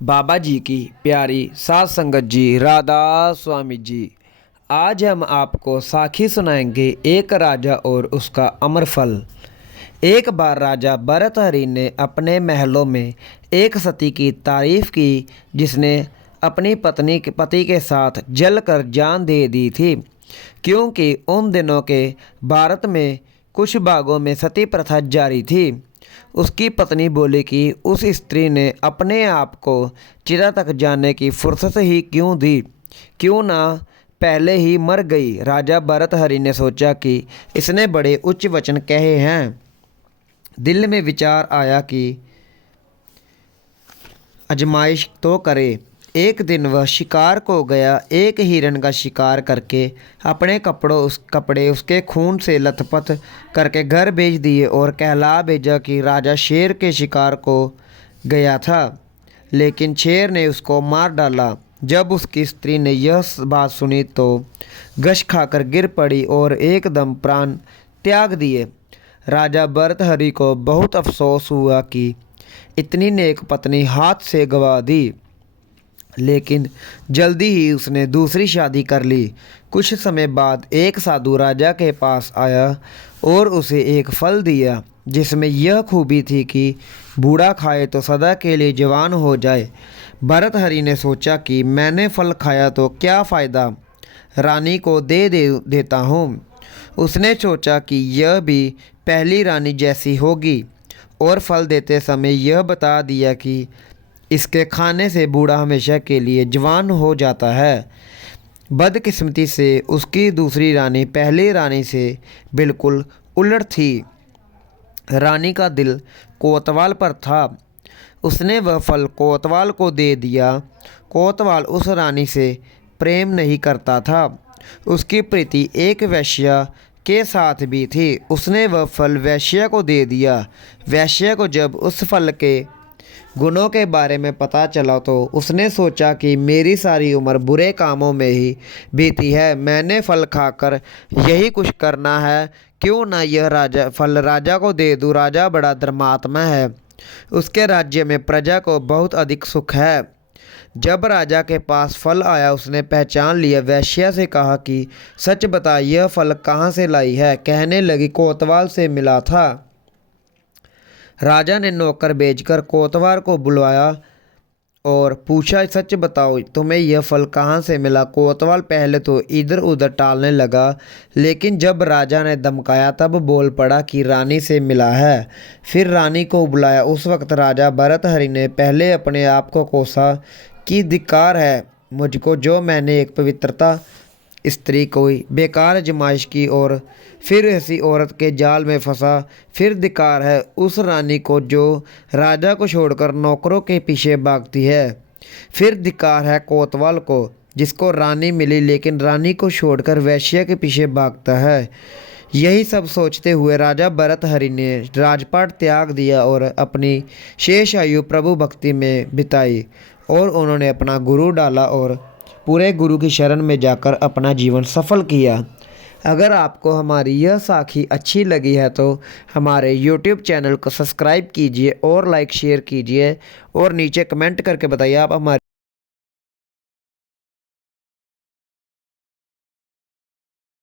बाबा जी की प्यारी सात संगत जी, राधा स्वामी जी। आज हम आपको साखी सुनाएंगे, एक राजा और उसका अमर फल। एक बार राजा भर्तहरि ने अपने महलों में एक सती की तारीफ की जिसने अपनी पति के साथ जलकर जान दे दी थी। क्योंकि उन दिनों के भारत में कुछ भागों में सती प्रथा जारी थी। उसकी पत्नी बोली कि उस स्त्री ने अपने आप को चिता तक जाने की फुर्सत ही क्यों दी, क्यों ना पहले ही मर गई। राजा भर्तहरि ने सोचा कि इसने बड़े उच्च वचन कहे हैं। दिल में विचार आया कि आजमाइश तो करे। एक दिन वह शिकार को गया। एक हिरन का शिकार करके अपने कपड़े उसके खून से लथपथ करके घर भेज दिए और कहला भेजा कि राजा शेर के शिकार को गया था, लेकिन शेर ने उसको मार डाला। जब उसकी स्त्री ने यह बात सुनी तो गश खाकर गिर पड़ी और एकदम प्राण त्याग दिए। राजा भर्तहरि को बहुत अफसोस हुआ कि इतनी नेक पत्नी हाथ से गंवा दी, लेकिन जल्दी ही उसने दूसरी शादी कर ली। कुछ समय बाद एक साधु राजा के पास आया और उसे एक फल दिया जिसमें यह खूबी थी कि बूढ़ा खाए तो सदा के लिए जवान हो जाए। भर्तहरि ने सोचा कि मैंने फल खाया तो क्या फ़ायदा, रानी को देता हूँ। उसने सोचा कि यह भी पहली रानी जैसी होगी और फल देते समय यह बता दिया कि इसके खाने से बूढ़ा हमेशा के लिए जवान हो जाता है। बदकिस्मती से उसकी दूसरी रानी पहली रानी से बिल्कुल उलट थी। रानी का दिल कोतवाल पर था। उसने वह फल कोतवाल को दे दिया। कोतवाल उस रानी से प्रेम नहीं करता था। उसकी प्रीति एक वैश्या के साथ भी थी। उसने वह फल वैश्या को दे दिया। वैश्या को जब उस फल के गुणों के बारे में पता चला तो उसने सोचा कि मेरी सारी उम्र बुरे कामों में ही बीती है, मैंने फल खाकर यही कुछ करना है, क्यों ना यह फल राजा को दे दूँ। राजा बड़ा धर्मात्मा है, उसके राज्य में प्रजा को बहुत अधिक सुख है। जब राजा के पास फल आया उसने पहचान लिया। वैश्या से कहा कि सच बता, यह फल कहाँ से लाई है। कहने लगी, कोतवाल से मिला था। राजा ने नौकर भेजकर कोतवाल को बुलवाया और पूछा, सच बताओ तुम्हें यह फल कहाँ से मिला। कोतवाल पहले तो इधर उधर टालने लगा, लेकिन जब राजा ने धमकाया तब बोल पड़ा कि रानी से मिला है। फिर रानी को बुलाया। उस वक्त राजा भर्तहरि ने पहले अपने आप को कोसा कि धिक्कार है मुझको, जो मैंने एक पवित्रता स्त्री को बेकार आजमाइश की और फिर ऐसी औरत के जाल में फंसा। फिर धिक्कार है उस रानी को जो राजा को छोड़कर नौकरों के पीछे भागती है। फिर धिक्कार है कोतवाल को जिसको रानी मिली लेकिन रानी को छोड़कर वैश्या के पीछे भागता है। यही सब सोचते हुए राजा भर्तहरि ने राजपाट त्याग दिया और अपनी शेष आयु प्रभु भक्ति में बिताई और उन्होंने अपना गुरु डाला और पूरे गुरु की शरण में जाकर अपना जीवन सफल किया। अगर आपको हमारी यह साखी अच्छी लगी है तो हमारे YouTube चैनल को सब्सक्राइब कीजिए और लाइक शेयर कीजिए और नीचे कमेंट करके बताइए आप हमारी